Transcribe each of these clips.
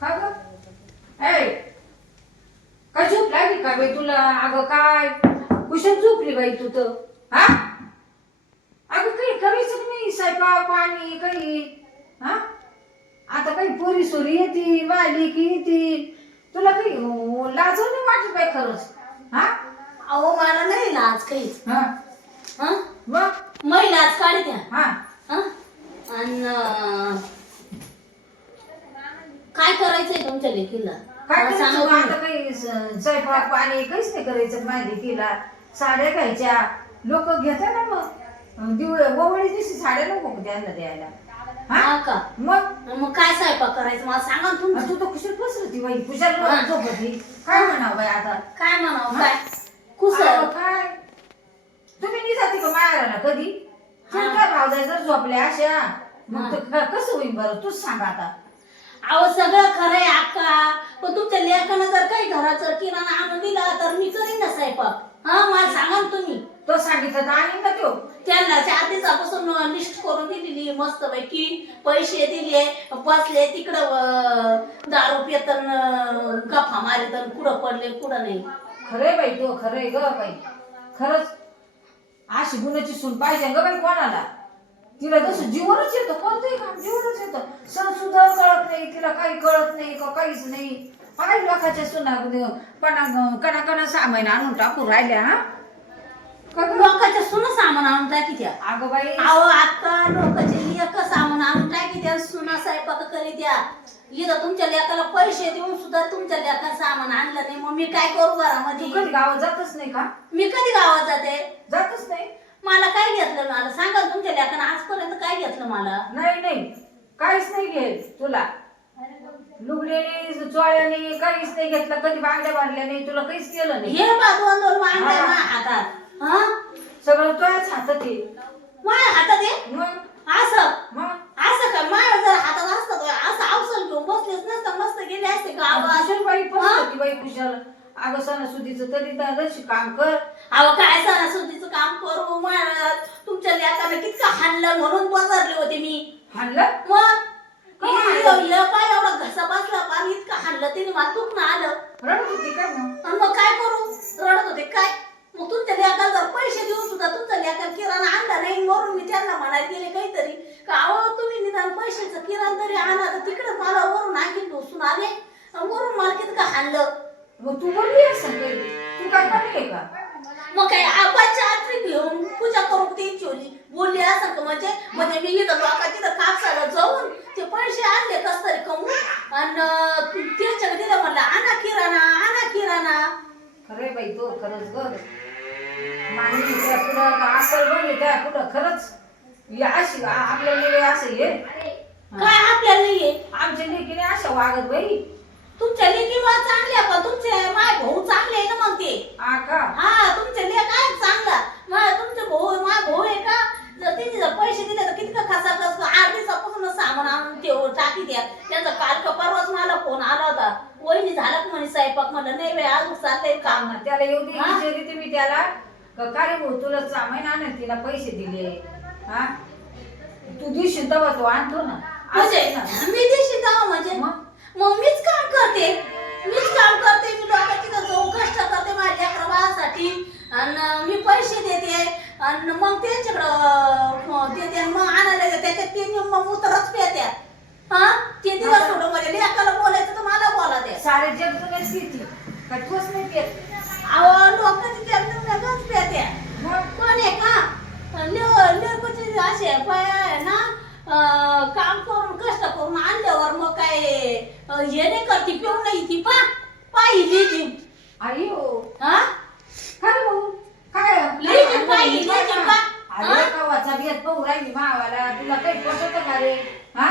का ग? ए काय झोप लागली का बाई तुला? अगं काय? कुशल झोपली बाई तू तर. हा? अगं काही करायचं नाही स्वयंपाक पाणी काही. हा? आता काही पोरी सोरी येतील वाली की येतील तुला काही अं, लाज नाही वाटत बाई खरंच? हा? अहो मला नाही लाज काहीच. हा? हं? मग? मै लाज काढत्या हा. हं? अन काय करायचंय तुमच्या लेकीला? काय मला सांगा आता तुम्ही. काही स- स्वयंपाक पाणी काहीच नाही करायचं माहिती साड्या घ्यायच्या. लोक घेतात ना मग. दिवळ ओवळी दिवशी साड्या नको का त्यांना द्यायला? हा? हा का? मग? मग काय स्वयंपाक करायचं? मला सांगा ना तुम्ही तू तर कुशल पसरती बाई. कुशल हा. झोपती काय म्हणावं बाई आता? काय म्हणावं? हा? काय? कुसळ अहो, काय? तुम्ही नाही जाते का माहेराला कधी? हा. काय भावजाई जर झोपल्या अशा हा. मग तर क- कसं होईल बरं? तूच सांग आता. अहो सगळं खरंय अक्का. पण तुमच्या लेखानं जर काही घराचं किराणा आणून दिला तर मी करीन ना स्वयंपाक. हा मला सांगा ना तुम्ही. तो सांगितलं तर आणि ना तो. त्यांना चार दिवसापासून लिस्ट करून दिलेली मस्त पैकी पैसे दिले बसले तिकडं अं, दारू पितन गप्पा मारितन कुठं पडले कुठं नाही. खरे बाई तो खरे ग बाई. खरंच अशी गुन्ह्याची सून पाहिजे ग बाई कोणाला. तिला जसं जीवनच येतं कोणतंही काम जीवनच येतं. सण सुद्धा कळत नाही तिला काही कळत नाही का काहीच नाही. काय लोकांच्या सुना कणा कणा कणा सामान आणून टाकून राहिल्या हा? लोकांच्या सुना सामान आणून टाकी त्या? अगं बाई. अहो आता लोकांचे लेख सामान आणून टाकी त्या सुना स्वयंपाक करी द्या इथं तुमच्या लेकाला पैसे देऊन सुद्धा तुमच्या लेखा सामान आणलं नाही. मग मी काय करू तू घरामध्ये कधी गावात जातच नाही का? मी कधी गावात जाते? जातच नाही. मला काय घेतलं मला सांगा तुमच्या लेखानं आजपर्यंत काय घेतलं मला? नाही नाही. काहीच नाही घे तुला. लुगड्याने चोळ्याने काहीच नाही घेतलं. कधी बांगड्या बांधल्या नाही तुला काहीच केलं नाही. हे बा दोन हा. माझ्या हातात. हा? सगळं तुझ्याच हातात आहे माझ्या हातात आहे मग असं मग असं का माझ्या जर हातात असतं तर असं अवसल घेऊन बसलेच नसतं मस्त गेले असते गावात कुशल बाई पण हा? होती बाई कुशल अगं सणासुदीचं तरी दादाशी काम कर अहो काय सणासुदीचं काम करू मला तुमच्या लेकानं कितकं हाणलं म्हणून बजारले होते मी. हाणलं? मग? काय हाणलं? पाय एवढा घसा बसला पार इतकं हाणलं तिने मला दुखणं आलं. रडत होती काय मग? आणि मग काय करू? रडत होते काय? मग तुमच्या लेकाला जर पैसे देऊन सुद्धा तुमच्या लेकाला किराणा आणला नाही वरून मी त्यांना म्हणायला गेले काहीतरी. का अहो तुम्ही निदान पैशाचं किराणा तरी आणा तर तिकडे मला वरून आणखी डोसून आले. आणि वरून मला कितकं हाणलं? मग तू बोलली असं तू काय म्हणले का? मग काय आबाच्या आत्री घेऊन पूजा करून ती चोली. बोलली असं म्हणजे म्हणजे मी इथं लोकांची तर कापसाला जाऊन ते पैसे आणले कस तरी कमवून आणि त्याच्या दिलं म्हणलं आणा किराणा आणा किराणा. खरे बाई तो खरंच ग. मानवी पुढं असल त्या पुढं खरंच. हे अशी आ- आपल्या लेवे असं हे. काय आपल्याला आमच्या लेकीने अशा वागत बाई. तुमच्या लेकी बा चांगल्या पण तुमचे माय भाऊ चांगले आहे ना मग ते? आ का? हा तुमचे लेक आहे चांगला? माय तुमचे भाऊ माय भाऊ आहे का? जर तिने जर पैसे दिले तर कितकं खसा खस आठ दिवसापासून सामान आणून ठेव टाकी द्या. त्यांचा काल का परवाच मला फोन आला होता. वहिनी झाला का म्हणे स्वयंपाक? म्हणलं नाही बाई अजून चाललंय काम. त्याला येऊ दे हा? मी त्याला. का काय रे भाऊ तुला सामान आणत तिला पैसे दिले. हा? तू दिवशी तेव्हा तू आणतो ना. म्हणजे असं ना. मी दिवशी जावा म्हणजे? मग? मग मीच काम करते. मीच काम करते मी लोकांची जाऊन कष्ट करते माझ्या लेकरासाठी आणि मी पैसे देते. आणि मग त्यांच्याकडं देते. मग आणायला देते. ते मग उतरच पेत्या. हा? ते दिवस सोडून म्हणजे लेकाला बोलायचं तर मला बोला द्या. सारे जग तुलाच पिती का तूच नाही पित अहो लोकांची त्यांना वेगळंच पेत्या मग कोण आहे का लेकोचे असे पाय आहे ना अं, काम करून कष्ट करून आणल्यावर मग काय अं, हे नाही करते पिऊन नाही ती. पा पाहिली ती आई हो. हा? काय भाऊ? काय? लई पाहिली, लई जी पा. अरे हा? कवाचा भेद पाहू राहिली मावाला. तुला काही पटत का रे? हा?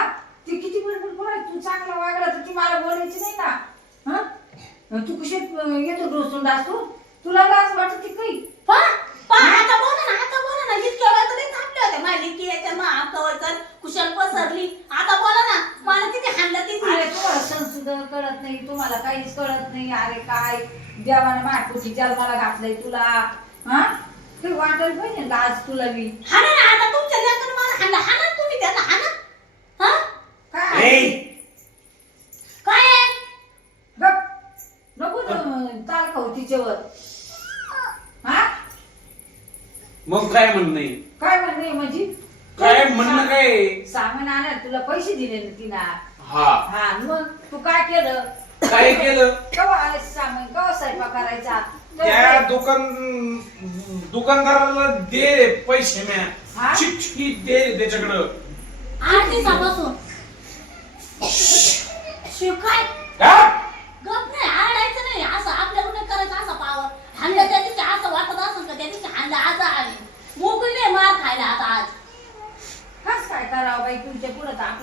ती किती बरोबर बोलाय तू चांगला वागला तर ती मला बोलायची नाही ना हा? तू कशी येतो डोसून डासतो तुला लाज वाटत ती काही सुद्धा कळत नाही तुम्हाला काहीच कळत नाही अरे काय? देवानं माटकुची जन्माला घातलंय तुला. हा? ते वाटत पाहिजे आज तुला मी काय? तिच्यावर. हा? मग काय म्हणणं काय म्हणणे म्हणजे? काय म्हणणं काय? सामान आणा तुला पैसे दिले ना तिला हा. हा मग तू काय केलं? काय केलं? केव्हा आणायचं सामान केव्हा स्वयंपाक करायचा? त्या दुकान दुकानदाराला दे पैसे हा? म्या दे त्याच्याकडं. आठ दिवसापासून शिव काय? हा? गप नाही नाही असं आपल्याकडून करायचं असं पावर हाणलं त्या दिवशी असं वाटत असं का त्या दिवशी हाणलं आज आले मोकळी नाही मार खायला आता आज कस काय करावं बाई तुमच्या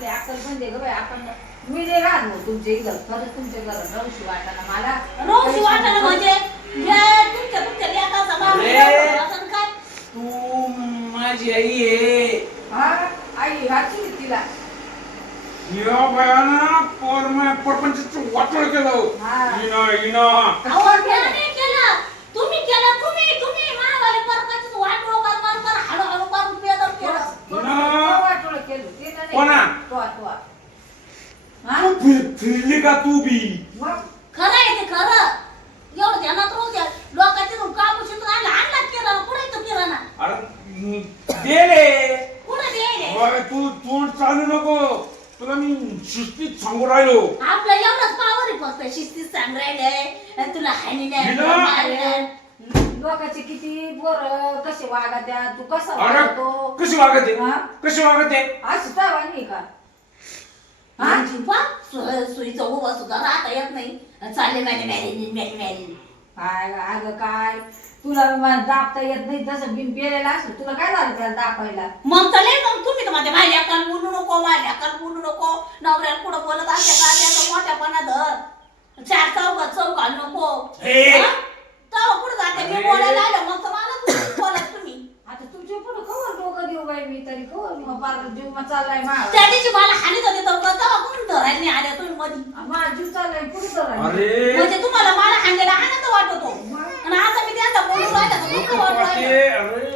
आपले अक्कल म्हणजे ग बाई. आपण मी नाही राहत मग तुमच्या इथं. खरंच तुमच्या घरात राहूशी वाटाणा मला रोज वाटायला म्हणजे? हे तुमच्या तुमच्या लेकाचा बाप अरे. लेकाचा असं काय? तू माझी आई आहे. हा? आई राहची तिला. या बायानं परम प्रपंचाचं वाटोळ केलं. हा. इना इना. अहो तुम्ही केलं तुम्ही तुम्ही मावाले परकाचं वाटलो कर कर कर हळूहळू करून पेदर केलं वाटोळ केलं ते नाही. कोणा? तो तो हा तू फिर- फिरली का तू बी मग खरं आहे ते खरं एवढं ध्यानात राहू द्या लोकांचे काम शिकून आणलं आणलं किराणा कुठे तो किराणा अरे दे रे कुठे द्यायले बरं, तू तू चालू नको तुला मी शिस्तीत सांगू राहिलो. आपलं एवढंच पावर आहे फक्त. शिस्तीत सांग राहिले. आणि तुला हानी नाही. लोकांचे किती पोर कसे वागत्या तू कसा अरे वागतो? कशी वागत आहे? हा? कशी वागत आहे? का? हा? सु- सुईचं उभं सुद्धा राहता येत नाही. चालले मॅने मॅने मॅने मॅने काय अगं काय? तुला मला दाबता येत नाही तसं बिन पेलेला असलं तुला काय झालं त्याला दाबायला? मग तर लय मग तुम्ही तर माझ्या माझ्या काल बोलू नको माझ्या काल बोलू नको. नवऱ्याला पुढं बोलत असते का त्याचा मोठ्यापणा धर. चार चौकात चौकात नको. हे. पुढे जाते? मी अरे. बोलायला आलं मग तर मला बोलत तुम्ही. आता तुमच्यापुढे कवर डोकं देऊ बाई मी तरी कवर मग पार जीव मग चाललाय माझा त्या दिवशी मला हानीत होते तर तेव्हा कोण धरायला नाही आल्या तुम्ही मधी? माझा जीव चाललाय पुढे अरे. म्हणजे तुम्हाला मला हाणलेला आनंद वाटतो आणि आता मी त्यांचा बोलून राहिला तर दुःख वाटू राहिलं. पाटे, अरे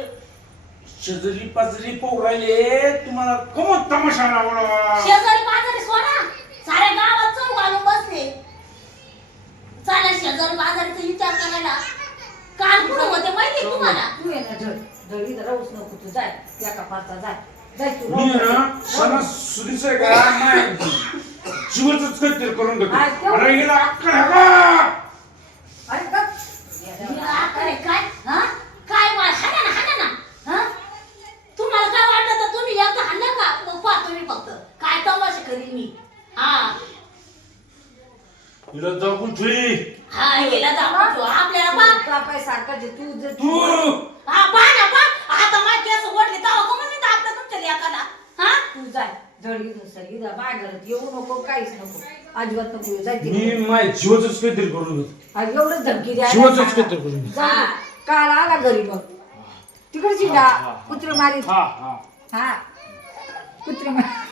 शेजारी पाजरी पाहू राहिले तुम्हाला कमत तमाशा लावला? शेजारी पाजारी सोडा. साऱ्या गावात चौक घालून बसले. चालेल शेजारी बाजारीचा विचार करायला. काल पुढे होते माहिती आहे तुम्हाला? तू ये ना जड जड इथं राहूच नको तू. जाय एका पारचा जाय जाय तू. मी ना आहे का? नाही. जीवच करून केव्हा- अरे हिला अक्कल आहे का अरे का? मी आकडे काय हा काय वाट हाणा ना हाणा ना हा तुम्हाला काय वाटलं तर तुम्ही एकदा हाणलं का मग पहा तुम्ही फक्त काय तमाशा करीन मी हा हिला जपून ठेवी हा. गेला दाखवतो आपल्याला पहा कापाय सारखं जे तू जर तू! हा पहा ना पहा. आता माझी केस ओढले तेव्हा का म्हणून आपलं तुमच्या लेकाला? हा? तू जाय सर इथं येऊ नको काहीच नको. अजिबात नको येऊ. जाय मी तिकडे. माय जीवच काहीतरी करून घेतो आज एवढंच धमकी शिवाचंच सांगा. काहीतरी करून घे. काल आला घरी मग तिकडे चिंडा हा, हा, हा. कुत्र मारी हा हा. हा. कुत्र मारी